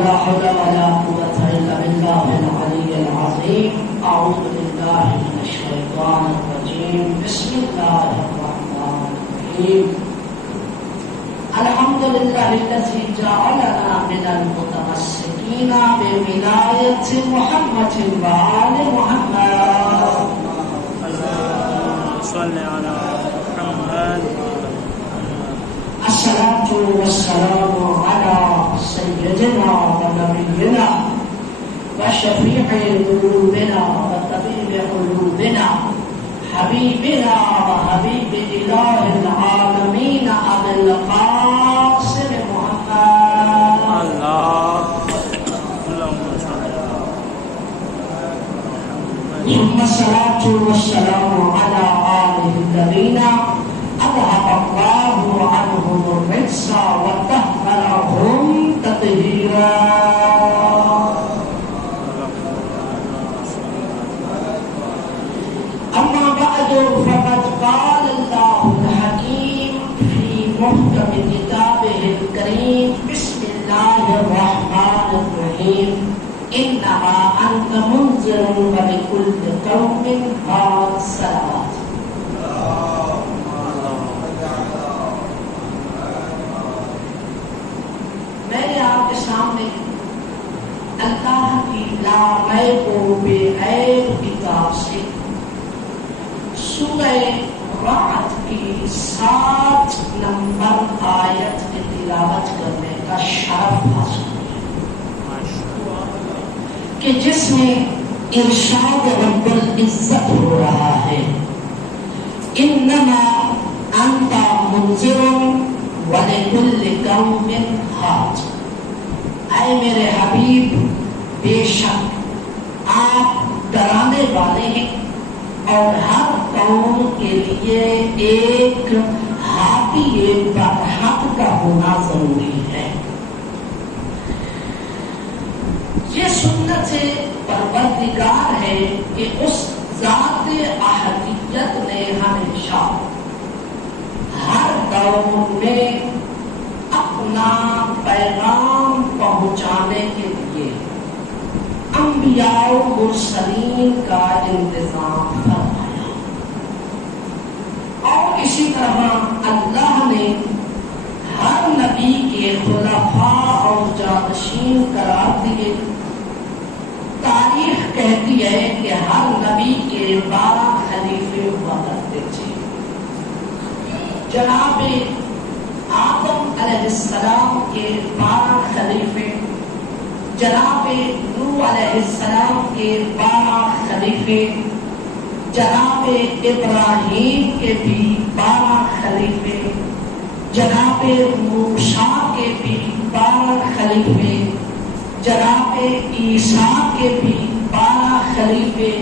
لا حول ولا قوة إلا بالله العلي العظيم. أعوذ بالله من الشيطان الرجيم. بسم الله الرحمن الرحيم. الحمد لله الذي جعلنا من المتمسكين بولاية محمد وآل محمد. صل على محمد. الصلاة والسلام على سيدنا ونبينا وشفيع ذنوبنا وطبيب قلوبنا حبيبنا وحبيب إله العالمين أبي القاسم محمد. ثم الصلاة والسلام على آله الذين أذهب الله عنهم الرجس وطهرهم تطهيرا. أما بعد فقد قال الله الحكيم في محكم كتابه الكريم. بسم الله الرحمن الرحيم. إنما أنت منذر ولكل قوم هاد. صلوات. میں نے آپ کے سامنے اللہ کی لامحدود و بے عیب کتاب سے سورہ رعد کی 7 نمبر آیت کی تلاوت کرنے کا شرف حاصل کیا کہ جس میں ارشاد رب العزت ہو رہا ہے انما انت منذر ولکل قوم ہاد. اے میرے حبیب بے شک آپ ڈرانے والے ہیں اور ہر قوم کے لیے ایک ہادی برحق کا ہونا ضروری ہے. یہ سنت پروردگار ہے کہ اس ذات احدیت نے ہمیشہ ہر دور میں اپنا پیغام پہنچانے کے لیے انبیاء و مرسلین کا انتظام فرمایا اور اسی طرح اللہ نے ہر نبی کے خلفاء اور جانشین قرار دیے. تاریخ کہتی ہے کہ ہر نبی کے 12 خلیفے ہوا کرتے تھے. جناب آدم علیہ السلام کے 12 خلیفے، جناب نوح علیہ السلام کے 12 خلیفے، جناب ابراہیم کے بھی 12 خلیفے، جناب موسیٰ کے بھی 12 خلیفے، جناب عیسیٰ کے بھی 12 خلیفے.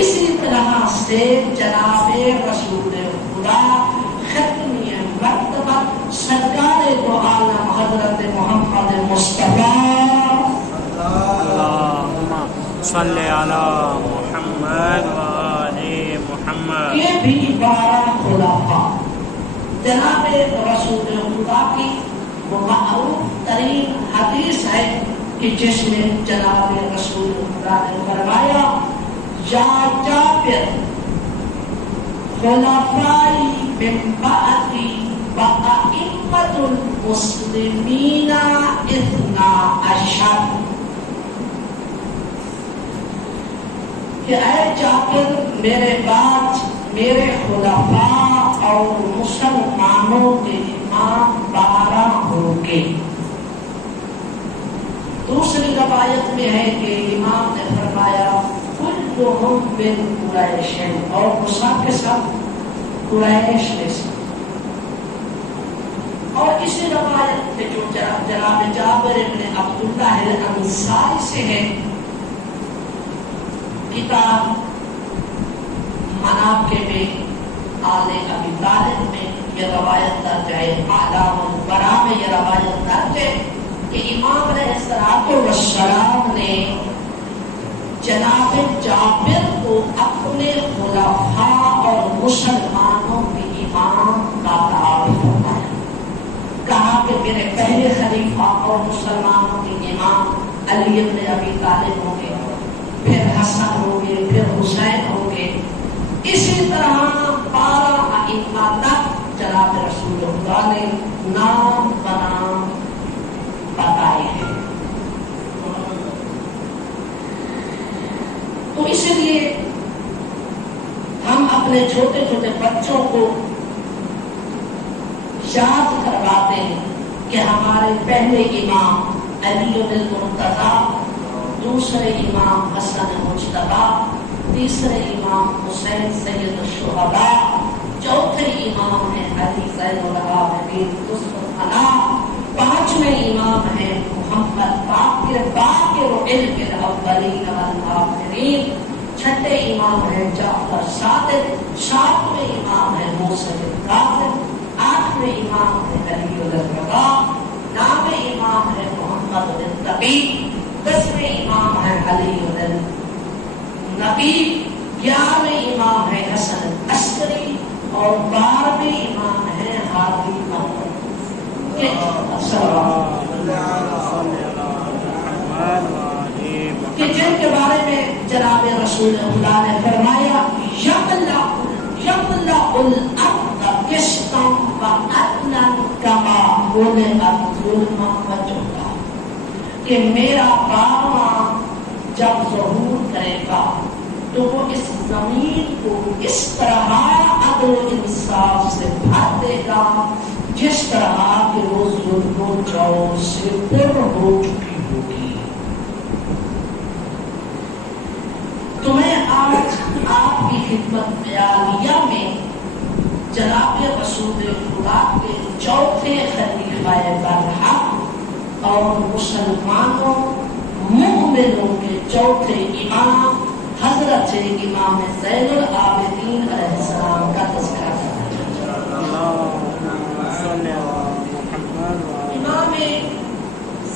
اسی طرح سے جناب رسول خدا ختمی مرتبہ سرکار دو عالم حضرت محمد مصطفیٰ اللہم صلی علی محمد و آل محمد. یہ بھی 12 خلفاء جناب رسول خدا کی وہ معروف ترین حدیث ہے کہ جس میں جناب رسول خدا نے فرمایا یا جابر خلفائی من بعدی وَأَئِمَّةُ الْمُسْلِمِينَ 12 کہ اے جابر میرے بعد میرے خلفاء اور مسلمانوں کے امام 12 ہوں گے. دوسری روایت میں ہے کہ امام نے فرمایا کلہم من قریش، اور سب کے سب قریش میں سے. اور اسی روایت میں جو جناب جابر ابن عبداللہ الانصاری سے ہے کتاب مناقب آل ابی طالب میں یہ روایت درج ہے. اعلام البراء میں یہ روایت درج ہے کہ امام علیہ السلام نے جناب جابر کو اپنے خلفاء اور مسلمانوں کے امام کا تعارف فرمایا. کہا کہ میرے پہلے خلیفہ اور مسلمانوں کے امام علی ابن ابی طالب ہوں گے، پھر حسن ہوں گے، پھر حسین ہوں گے، اسی طرح 12 ائمہ تک جناب رسول اللہ نے نام بنام بتائے ہیں۔ تو اس لیے ہم اپنے چھوٹے چھوٹے بچوں کو یاد کرواتے ہیں کہ ہمارے پہلے امام علی المرتضیٰ، دوسرے امام حسن مجتبی، تیسرے امام حسین سید الشہداء، چوتھے امام ہیں علی زین العابدین الثنا، پانچویں امام ہیں محمد باقر علم الاولین والآخرین، چھٹے امام ہیں جعفر صادق، ساتویں امام ہیں موسیٰ کاظم، آٹھویں امام ہے علی الرضا، نویں امام ہے محمد النبی، 10ویں امام ہے علی النبی، 11ویں امام ہے حسن العسکری، اور 12ویں امام ہے ہادی محمد کہ جن کے بارے میں جناب رسول اللہ نے فرمایا یملأ الارض قسطا وعدلا کما ملئت ظلما وجورا، کہ میرا 12واں جب ظہور کرے گا تو وہ اس زمین کو اس طرح عدل و انصاف سے بھر دے گا جس طرح کہ وہ ظلم و جور سے پر ہو چکی ہوگی۔ تو میں آج آپ کی خدمت عالیہ میں جناب رسول خدا کے چوتھے خلیفہ برحق اور مسلمانوں مومنوں کے چوتھے امام حضرت امام زین العابدین علیہ السلام کا تذکرہ کرنا چاہتا ہوں۔ امام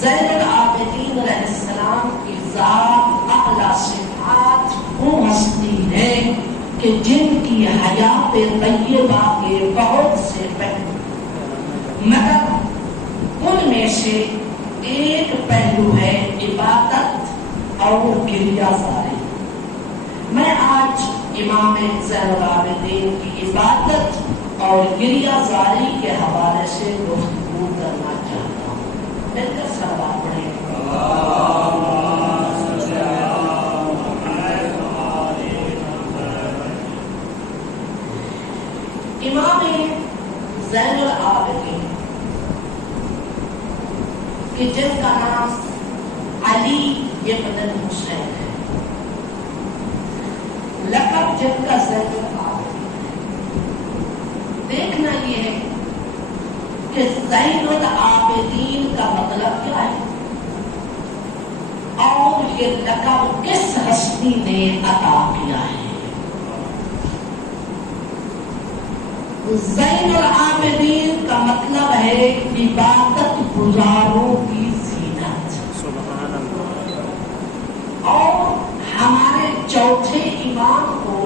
زین العابدین علیہ السلام کی ذات اعلیٰ صفات وہ ہستی ہے کہ جن کی حیات طیبہ کے بہت سے پہلو، مگر ان میں سے ایک پہلو ہے عبادت اور گریہ زاری۔ میں آج امام زین العابدین کی عبادت اور گریہ زاری کے حوالے سے گفتگو کرنا چاہتا ہوں۔ مل کر صلوات پڑھیں۔ امام زین العابدین کہ جن کا نام علی ابن الحسین ہے، لقب جن کا زین العابدین ہے، دیکھنا یہ ہے کہ زین العابدین کا مطلب کیا ہے اور یہ لقب کس ہستی نے عطا کیا ہے۔ زین العابدین کا مطلب ہے عبادت گزاروں کی زینت، اور ہمارے چوتھے امام کو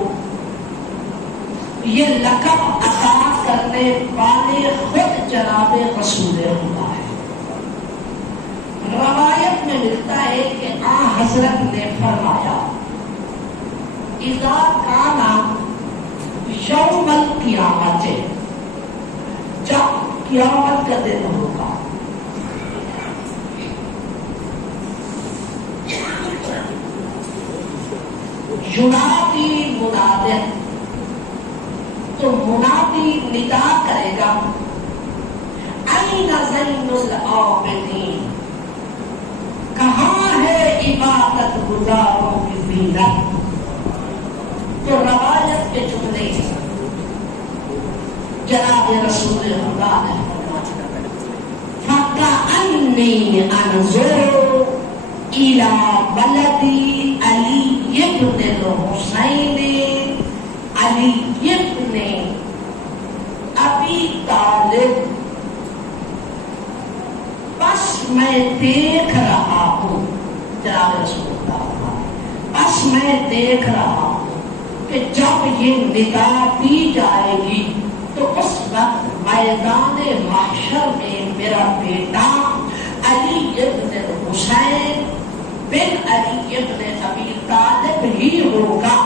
یہ لقب عطا کرنے والے خود جناب رسول اللہ ہے۔ روایت میں ملتا ہے کہ حضرت نے فرمایا اذا کانا یوم القیامت، جب قیامت کا دن ہوگا، ینادی منادن، تو منادی ندا کرے گا این زین العابدین، کہاں ہے عبادت گزاروں کی زینت۔ تو روایت کے جملے جناب رسول اللہ نے فَكَأَنِّي أَنْظُرُ إِلَى بَلَدِ عَلِيِّ بْنِ الْحُسَيْنِ عَلِيِّ بْنِ أَبِي طَالِبٍ، بس میں دیکھ رہا ہوں، جناب رسول اللہ، بس میں دیکھ رہا ہوں کہ جب یہ ندا دی جائے گی تو اس وقت میدان محشر میں میرا بیٹا علی ابن حسین بن علی ابن ابی طالب ہی ہوگا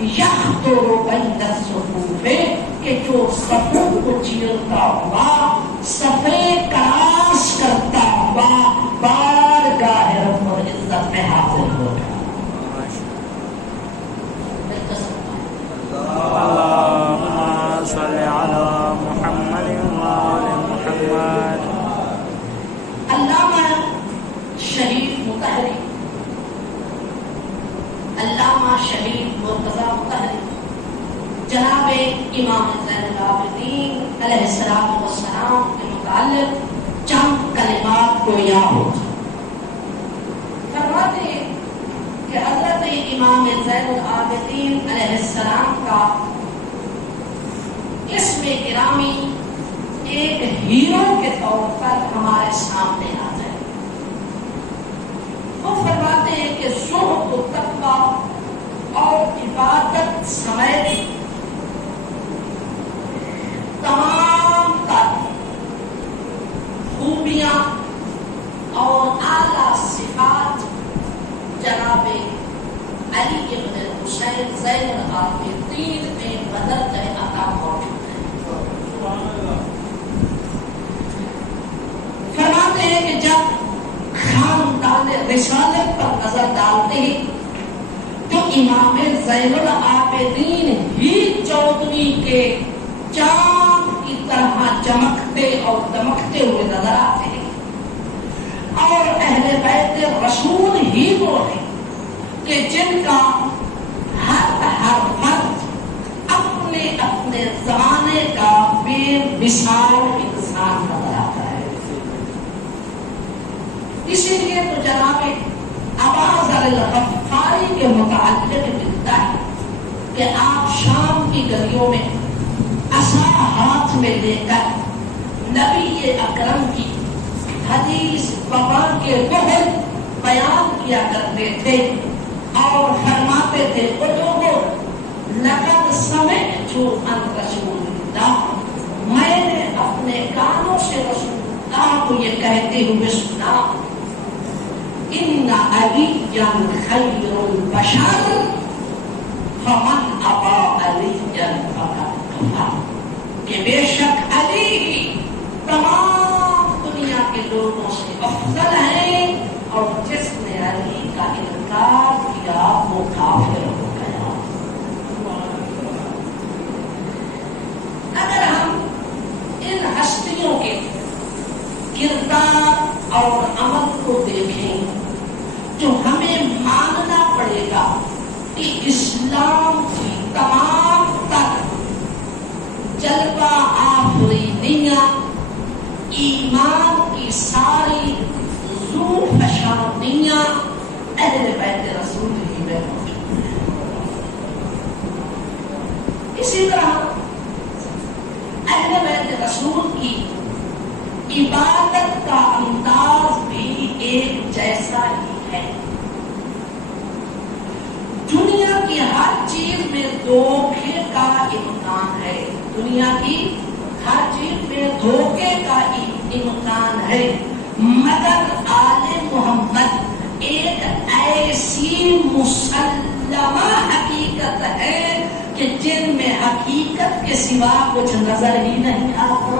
یخطر بین الصفوف، کہ جو صفوں کو چیرتا ہوا، صفے کراس کرتا ہوا بارگاہ رب العزت میں حاضر ہوگا۔ اللهم صل على محمد وآل محمد۔ علامہ شریف مطہری، علامہ شریف مرتضی مطہری جناب امام زین العابدین علیہ السلام کے متعلق چند کلمات کو یاد ہو فرماتے ہیں کہ حضرت امام زین العابدین علیہ السلام کا اسم گرامی ایک ہیرو کے طور پر ہمارے سامنے آ جائے۔ وہ فرماتے ہیں کہ زہد و تقویٰ اور عبادت سمیت تمام تر خوبیاں اور اعلیٰ صفات جناب علی ابن حسین زین العابدین میں بدل گئے عطا موجود ہیں۔ فرماتے ہیں کہ جب خاندان رسالت پر نظر ڈالتے ہیں تو امام زین العابدین ہی چودھری کے چاند کی طرح چمکتے اور دمکتے ہوئے نظر آتے ہیں، اور اہل بیت رسول ہی وہ ہیں کہ جن کا ہر فرد اپنے اپنے زمانے کا بے مثال انسان نظر آتا ہے۔ اسی لیے تو جناب ابا ذر الغفاری کے متعلق ملتا ہے کہ آپ شام کی گلیوں میں عصا ہاتھ میں لے کر نبی اکرم کی حدیث وفا کے گوہر بیان کیا کرتے تھے اور فرماتے تھے وہ لوگوں لقد سمعت عن رسول اللہ، میں نے اپنے کانوں سے رسول اللہ کو یہ کہتے ہوئے سنا، ان علیا خیر البشر فمن ابا علیا فقد کفر، کہ بے شک علی ہی تمام دنیا کے لوگوں سے افضل ہیں اور جس نے علی کا انکار کیا وہ کافر ہو گیا۔ اگر ہم ان ہستیوں کے کردار اور عمل کو دیکھیں تو ہمیں ماننا پڑے گا کہ اسلام کی تمام تر جلوہ آفرینیاں، ایمان کی ساری ذو فشانیاں اہل بیت رسول ہی میں موجود ہیں۔ اسی طرح اہل بیت رسول کی عبادت کا انداز بھی ایک جیسا ہی ہے۔ دنیا کی ہر چیز میں دھوکے کا امکان ہے، دنیا کی ہر چیز میں دھوکے کا امکان ہے، مگر آل محمد ایک ایسی مسلمہ حقیقت ہے کہ جن میں حقیقت کے سوا کچھ نظر ہی نہیں آتا۔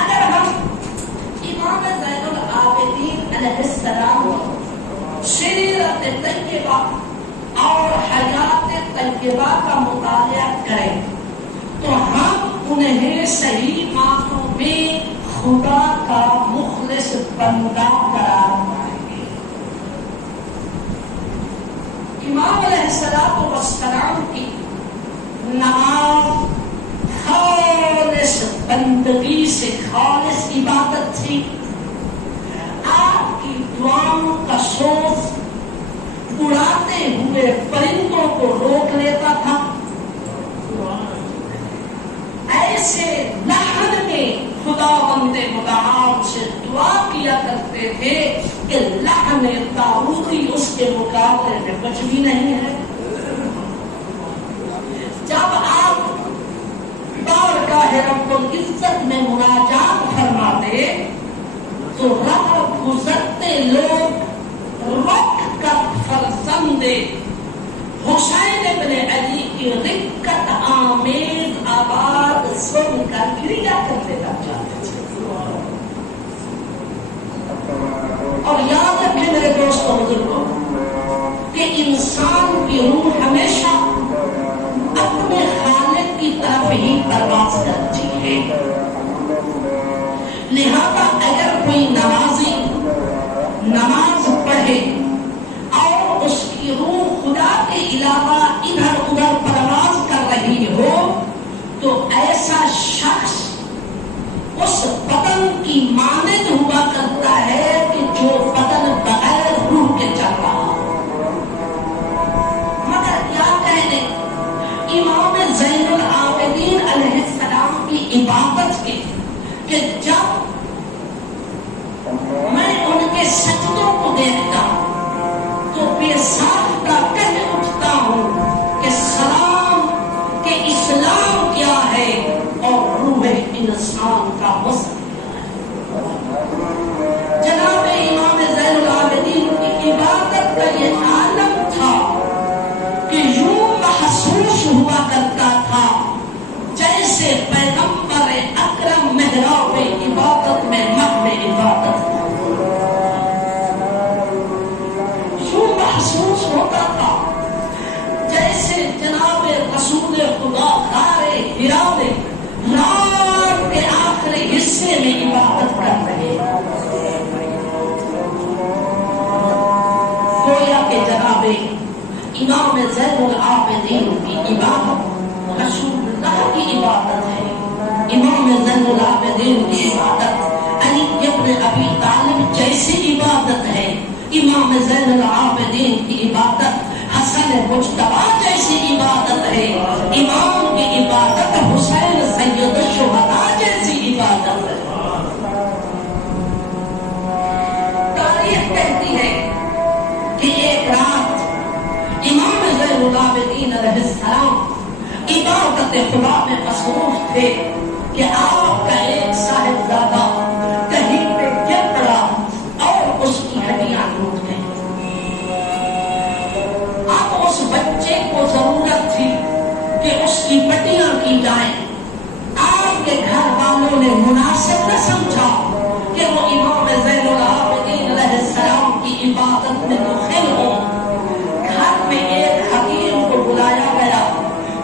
اگر ہم امام زین العابدین علیہ السلام سیرت طیبہ اور حیات طیبہ کا مطالعہ کریں تو ہم انہیں صحیح معنوں میں خدا کا مخلص بندہ قرار پائیں گے۔ امام علیہ السلام کی نماز خالص بندگی سے خالص عبادت تھی، آپ کی دعاؤں کا سوز اڑاتے ہوئے پرندوں کو روک لیتا تھا، ایسے لحن میں خدا بند متعال سے دعا کیا کرتے تھے کہ لحن داؤدی اس کے مقابلے میں کچھ بھی نہیں ہے۔ جب آپ بارگاہ رب العزت میں مناجات فرماتے تو راہ گزرتے گے. لہذا اگر کوئی نمازی نماز پڑھے اور اس کی روح خدا کے علاوہ ادھر ادھر پرواز کر رہی ہو تو ایسا شخص اس بدن کی مانند ہوا کرتا ہے کہ جو بدن بغیر روح کے چل رہا. مگر کیا کہنے امام زین العابدین علیہ السلام کی عبادت کے کہ جب میں ان کے سجدوں کو دیکھتا تو بے ساختہ کہہ اٹھتا ہوں کہ سلام کہ اسلام کیا ہے اور روح انسان کا حسن کیا ہے. جناب امام زین العابدین کی عبادت کا یہ عالم تھا کہ یوں محسوس ہوا کرتا تھا جیسے پیغمبر اکرم محراب عبادت میں محو عبادت تھا. یوں محسوس ہوتا تھا جیسے جناب رسول خدا غار حرا میں رات کے آخری حصے میں عبادت کر رہے. گویا کہ جناب امام زین العابدین کی عبادت رسول اللہ کی عبادت ہے. امام زین العابدین کی عبادت علی ابن ابی طالب جیسی عبادت ہے. امام زین العابدین کی عبادت حسن مجتبی جیسی عبادت ہے. امام کی عبادت حسین سید الشہداء جیسی عبادت ہے. تاریخ کہتی ہے کہ ایک رات امام زین العابدین علیہ السلام عبادت خدا میں مصروف تھے کہ آپ کا ایک صاحبزادہ کہیں پہ گر پڑا اور اس کی ہڈیاں ٹوٹ گئیں. اب اس بچے کو ضرورت تھی کہ اس کی پٹیاں کی جائیں. آپ کے گھر والوں نے مناسب نہ سمجھا کہ وہ امام زین العابدین علیہ السلام کی عبادت میں دخل ہو. گھر میں ایک حکیم کو بلایا گیا.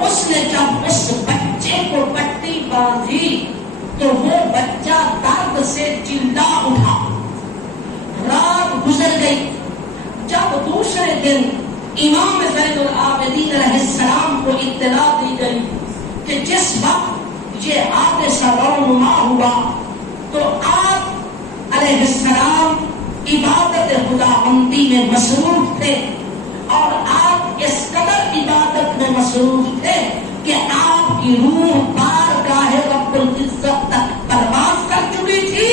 اس نے جب اس بچے کو پٹی باندھی تو وہ بچہ درد سے چلا اٹھا. رات گزر گئی. جب دوسرے دن امام زین العابدین علیہ السلام کو اطلاع دی گئی کہ جس وقت یہ حادثہ رونما ہوا تو آپ علیہ السلام عبادت خدا بندی میں مصروف تھے اور آپ اس قدر عبادت میں مصروف تھے کہ آپ کی روح بارگاہ رب العزت تک پرواز کر چکی تھی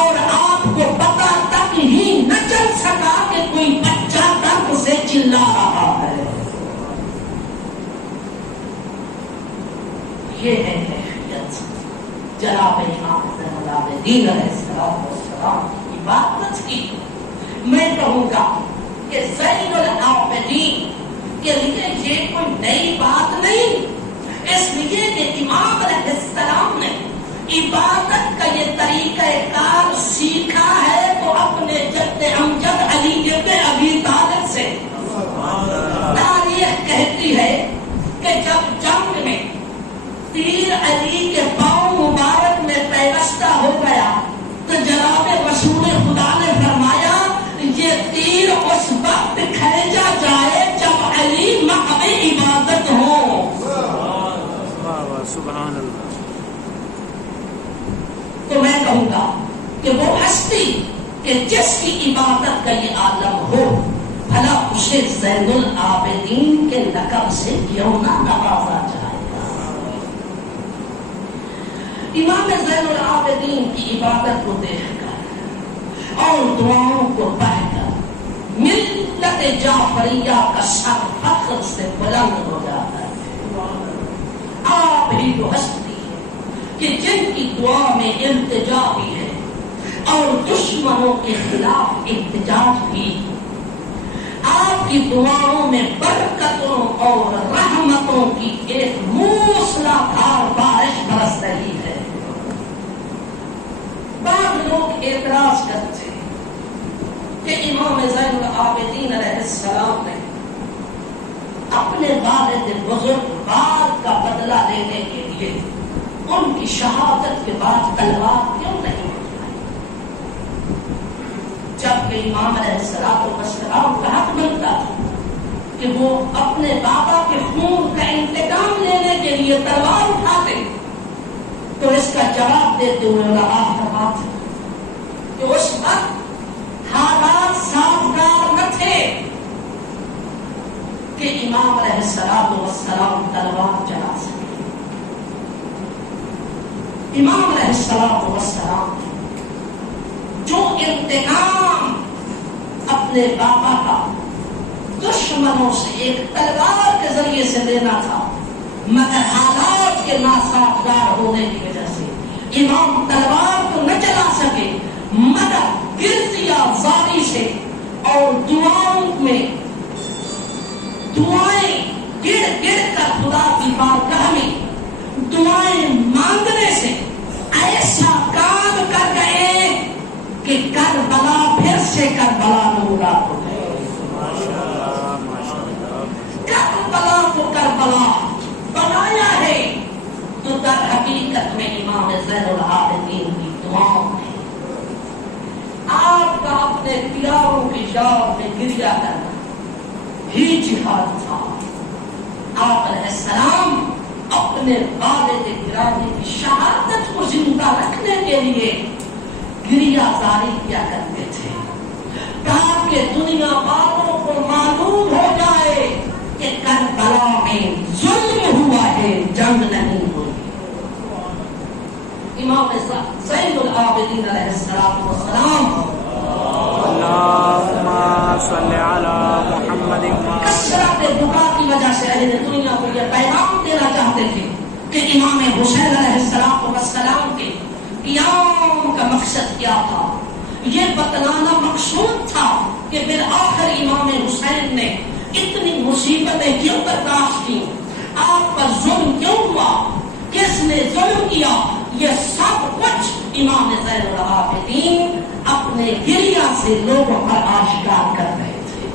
اور آپ کو پتہ تک ہی نہ چل سکا کہ کوئی بچہ درد سے چلا رہا ہے. یہ ہے کیفیت جناب امام زین العابدین علیہ السلام کی عبادت کی. میں کہوں گا کہ زین العابدین کے لیے یہ کوئی نئی بات نہیں، اس لیے کہ امام علیہ السلام نے عبادت کا یہ طریقہ کار سیکھا ہے تو اپنے جد امجد علی ابن ابی طالب سے. تاریخ کہتی ہے کہ جب جنگ میں تیر علی کے پاؤں مبارک میں پیوستہ ہو گیا تو جناب رسول خدا نے فرمایا یہ تیر اس وقت کھینچا جائے جب علی محو عبادت ہو. سبحان اللہ. تو میں کہوں گا کہ وہ ہستی کہ جس کی عبادت کا یہ عالم ہو بھلا اسے زین العابدین کے لقب سے کیوں نہ نوازا جائے گا. امام زین العابدین کی عبادت کو دیکھ کر اور دعاؤں کو پڑھ کر ملت جعفریہ کا سر فخر سے بلند ہو جاتا ہے. آپ ہی تو ہستی ہے کہ جن کی دعا میں التجا بھی ہے اور دشمنوں کے خلاف احتجاج بھی. آپ کی دعاؤں میں برکتوں اور رحمتوں کی ایک موسلا دھار بارش برس رہی ہے. بعض لوگ اعتراض کرتے ہیں کہ امام زین العابدین علیہ السلام نے اپنے والد بزرگ بات کا بدلہ لینے کے لیے ان کی شہادت کے بعد تلوار کیوں نہیں اٹھائی؟ جبکہ امام علیہ السلام کا حق بنتا تھا کہ وہ اپنے بابا کے خون کا انتقام لینے کے لیے تلوار اٹھاتے، تو اس کا جواب دیتے ہوئے علماء فرماتے کہ اس وقت حالات سازگار نہ تھے کہ امام علیہ السلام تلوار چلا سکے۔ امام علیہ السلام جو انتقام اپنے بابا کا دشمنوں سے ایک تلوار کے ذریعے سے لینا تھا، مگر حالات کے ناسازگار ہونے کی وجہ سے امام تلوار کو نہ چلا سکے، مگر گرزیا زاری سے اور دعاؤں میں دعائیں گڑ گڑ کر خدا کی بارگاہ میں دعائیں مانگنے سے ایسا کام کر گئے کہ کربلا پھر سے کربلا نورا ہو گئے۔ کربلا کو کربلا بنایا ہے تو در حقیقت میں امام زین العابدین کی دعاؤں میں آپ کا اپنے پیاروں کی یاد میں گریا کرنا ہی جہاد تھا۔ آپ علیہ السلام اپنے والد گرامی کی شہادت کو زندہ رکھنے کے لیے گریا زاری کیا کرتے تھے تاکہ دنیا والوں کو معلوم ہو جائے کہ کربلا میں ظلم ہوا ہے، جنگ نہیں ہوئی۔ امام زین العابدین علیہ السلام اللہم صلی علی محمد کثرت دعا کی وجہ سے اہل دنیا کو یہ پیغام دینا چاہتے تھے کہ امام حسین علیہ السلام کے قیام کا مقصد کیا تھا۔ یہ بتلانا مقصود تھا کہ بالآخر امام حسین نے اتنی مصیبتیں کیوں برداشت کی، آپ پر ظلم کیوں ہوا، کس نے ظلم کیا، یہ سب کچھ امام زین العابدین اپنے گریہ سے لوگوں پر آشکار کر رہے تھے۔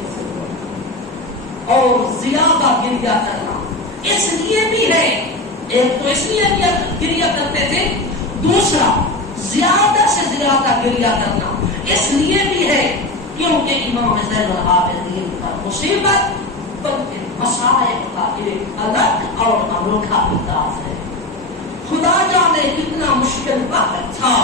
اور زیادہ گریہ کرنا اس لیے بھی ہے، ایک تو اس لیے گریہ کرتے تھے، دوسرا زیادہ سے زیادہ گریہ کرنا اس لیے بھی ہے کیونکہ امام زین العابدین پر مصیبت بلکہ مسائل کا ایک الگ اور انوکھا انداز ہے۔ خدا جانے کتنا مشکل وقت تھا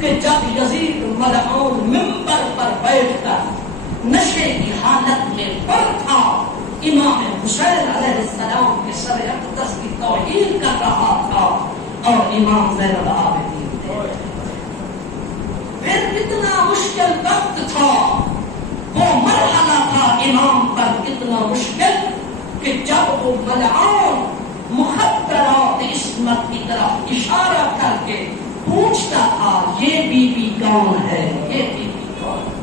کہ جب یزید ملعون منبر پر بیٹھ کر نشے کی حالت میں پر تھا، امام حسین علیہ السلام کے سر اقدس کی توہین کر رہا تھا اور امام زین العابدین تھے۔ پھر کتنا مشکل وقت تھا، وہ مرحلہ تھا امام پر کتنا مشکل کہ جب وہ ملعون مخدرات عصمت کی طرف اشارہ کر کے پوچھتا تھا یہ بی بی کون ہے، یہ بی بی کون ہے۔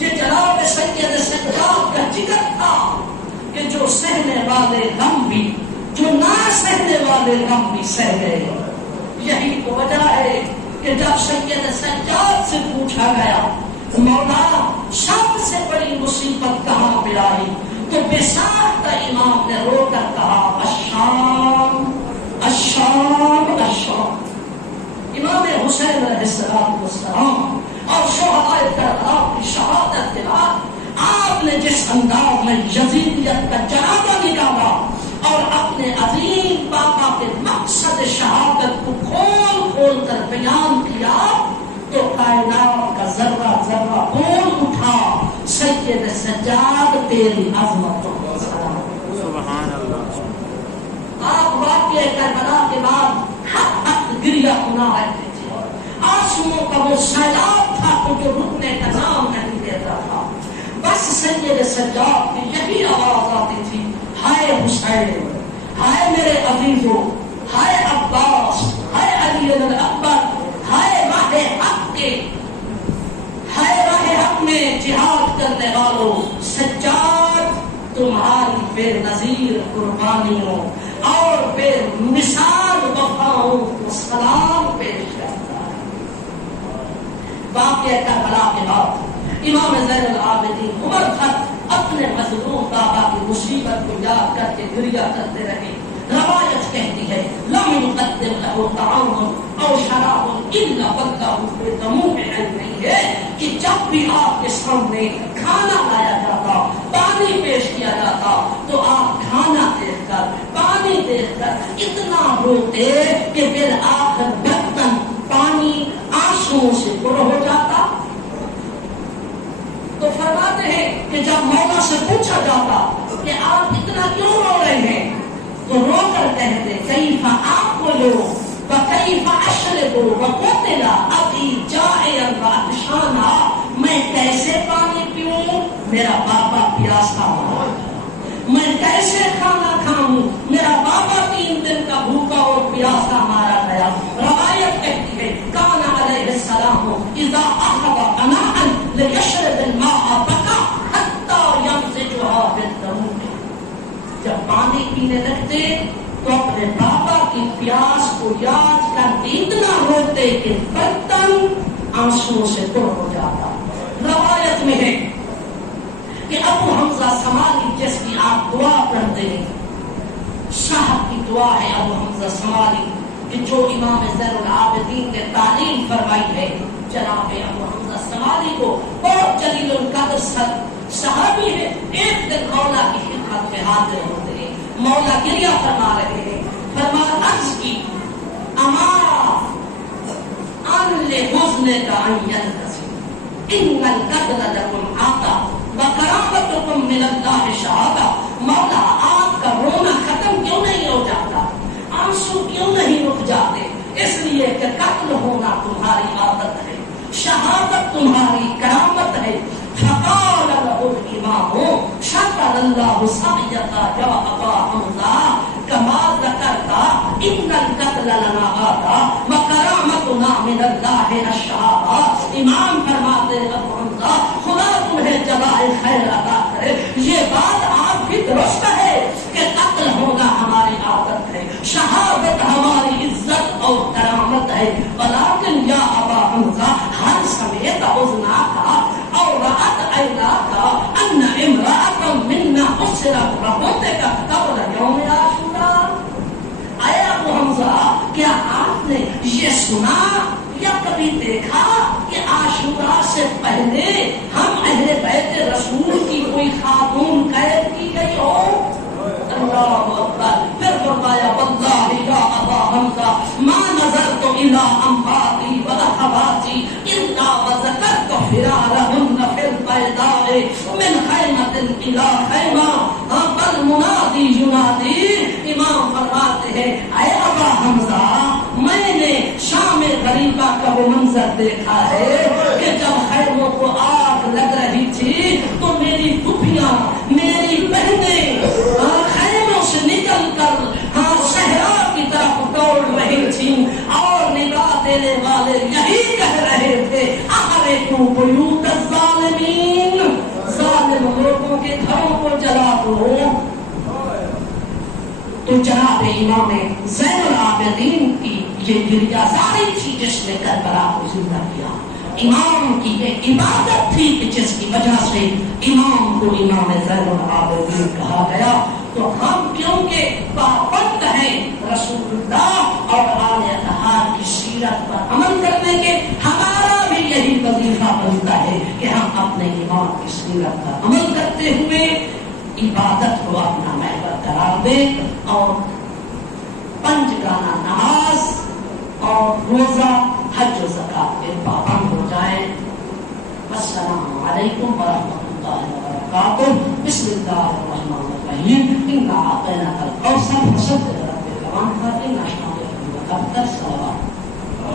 یہ جناب سید سجاد کا جگر تھا کہ جو سہنے والے غم بھی، جو نہ سہنے والے غم بھی سہ گئے۔ یہی تو وجہ ہے کہ جب سید سجاد سے پوچھا گیا مولا سب سے بڑی مصیبت کہاں پہ آئی، تو بساختہ امام نے رو کر کہا الشام الشام الشام۔ امام حسین علیہ السلام اور شہدائے کربلا کی شہادت کے بعد آپ نے جس انداز میں یزیدیت کا جنازہ نکالا اور اپنے عظیم بابا کے مقصد شہادت کو کھول کھول کر بیان کیا تو کائنات کا ذرہ ذرہ بول اٹھا سید سجاد تیری عظمت کو سبحان اللہ۔ آپ واقعہ کربلا کے بعد حق حق گریہ ہونا رہتے تھے، آنسوؤں کا وہ سیلاب تھا جو رکنے کا نام نہیں دیتا تھا۔ بس سید سجاد کی یہی آواز آتی تھی ہائے حسین، ہائے میرے عزیزو، ہائے عباس، ہائے علی الاکبر، ہائے راہ حق کے، ہائے راہ حق میں جہاد کرنے والوں، سجاد تمہاری بے نظیر قربانیوں اور بے مثال وفاؤں کو سلام پیش کرتا ہے۔ واقعہ کربلا کے بعد امام زین العابدین عمر تک اپنے مظلوم بابا کی مصیبت کو یاد کر کے گریہ کرتے رہے۔ روایت کہتی ہے لا يقدم له طعام او شراب الا وله بدموع عينيه کہ جب بھی آپ کے سامنے کھانا لایا جاتا پانی پیش کیا جاتا تو آپ کھانا دیکھ کر پانی دیکھ کر اتنا روتے کہ پھر آخر برتن پانی آنسوؤں سے پر ہو جاتا. تو فرماتے ہیں کہ جب مولا سے پوچھا جاتا کہ آپ اتنا کیوں رو رہے ہیں تو رو کر کہتے کیف آکل وکیف اشرب وقتل ابی جائعا وعطشانا، میں کیسے پانی پیوں میرا بابا پیاسا مارا گیا، میں کیسے کھانا کھاؤں میرا بابا 3 دن کا بھوکا اور پیاسا مارا گیا. روایت کہتی ہے کان علیہ السلام اذا اخذ اناء لیشرب الماء بکا حتی یمزجها بالدموع، جب پانی پینے لگتے تو اپنے بابا کی پیاس کو یاد کر اتنا روتے کہ برتن آنسوؤں سے پر ہو جاتا. روایت میں ہے کہ ابو حمزہ سمالی جس کی آپ دعا پڑھتے ہیں، صاحب کی دعا ہے ابو حمزہ سمالی کہ جو امام زین العابدین نے تعلیم فرمائی ہے. جناب ابو حمزہ سمالی کو بہت جلیل القدر صحابی ہے. ایک دن مولا کی خدمت میں حاضر ہوتے ہیں، مولا گریہ فرما رہے ہیں، فرما عرض کی اما ان لحزن کا ان القتل لکم آتا وقرابتکم من اللہ شہادہ. مولا آپ کا رونا ختم کیوں نہیں ہو جاتا، آنسو کیوں نہیں رک جاتے؟ اس لیے کہ قتل ہونا تمہاری عادت ہے، شہادت تمہاری کرامت ہے. فقال له الامام شکر اللہ سعیک یا ابا حمزہ کما ذکرت ان القتل لنا آتا وکرامتنا من اللہ الشہادہ. امام فرماتے ہیں ابو حمزہ خدا تمہیں جزائے خیر عطا کرے، یہ بات آپ کی درست ہے کہ قتل ہونا ہماری عادت ہے، شہادت ہماری عزت اور کرامت ہے. ولیکن یا ابا حمزہ ہر سمیت حزنا کا اور رأت عینا کا ان امرأة منا اسرت رحمتک قبل یوم عاشوراء. اے ابو حمزہ کیا آپ نے یہ سنا یا کبھی دیکھا کہ عاشوراء سے پہلے ہم اہل بیت رسول کی کوئی خاتون قید کی گئی ہو؟ اللہ اکبر. پھر فرمایا واللہ یا ابا حمزہ ما نظرت الى انفاتی واخواتی الا وذکرت فرارهن فی البیداء من خیمۃ الى خیمہ بل منادی ینادی. امام فرماتے ہیں اے ابا حمزہ میں نے شام غریبہ کا وہ منظر دیکھا ہے کہ جب خیموں کو آگ لگ رہی تھی تو میری پھوپھیاں میری بہنیں خیموں سے نکل کر صحرا کی طرف دوڑ رہی تھیں اور نگاہ دینے والے یہی کہہ رہے تھے احرقوا بیوت الظالمین، ظالم لوگوں کے گھروں کو جلا دو. تو جناب امام زین العابدین کی یہ گریہ زاری تھی جس نے کربلا کو زندہ کیا. امام کی یہ عبادت تھی کہ جس کی وجہ سے امام کو امام زین العابدین کہا گیا. تو ہم کیونکہ پابند ہیں رسول اللہ اور آل اطہار کی سیرت پر عمل کرنے کے، ہمارا بھی یہی وظیفہ بنتا ہے کہ ہم اپنے امام کی سیرت پر عمل کرتے ہوئے عبادت کو اپنا محور قرار دیں اور 5 گانا نماز اور روزہ حج و زکات کے پابند ہو جائیں. السلام علیکم ورحمۃ اللہ وبرکاتہ. بسم اللہ الرحمن الرحیم. انا اعطیناک الکوثر فصل لربک وانحر ان شانئک هو الابتر.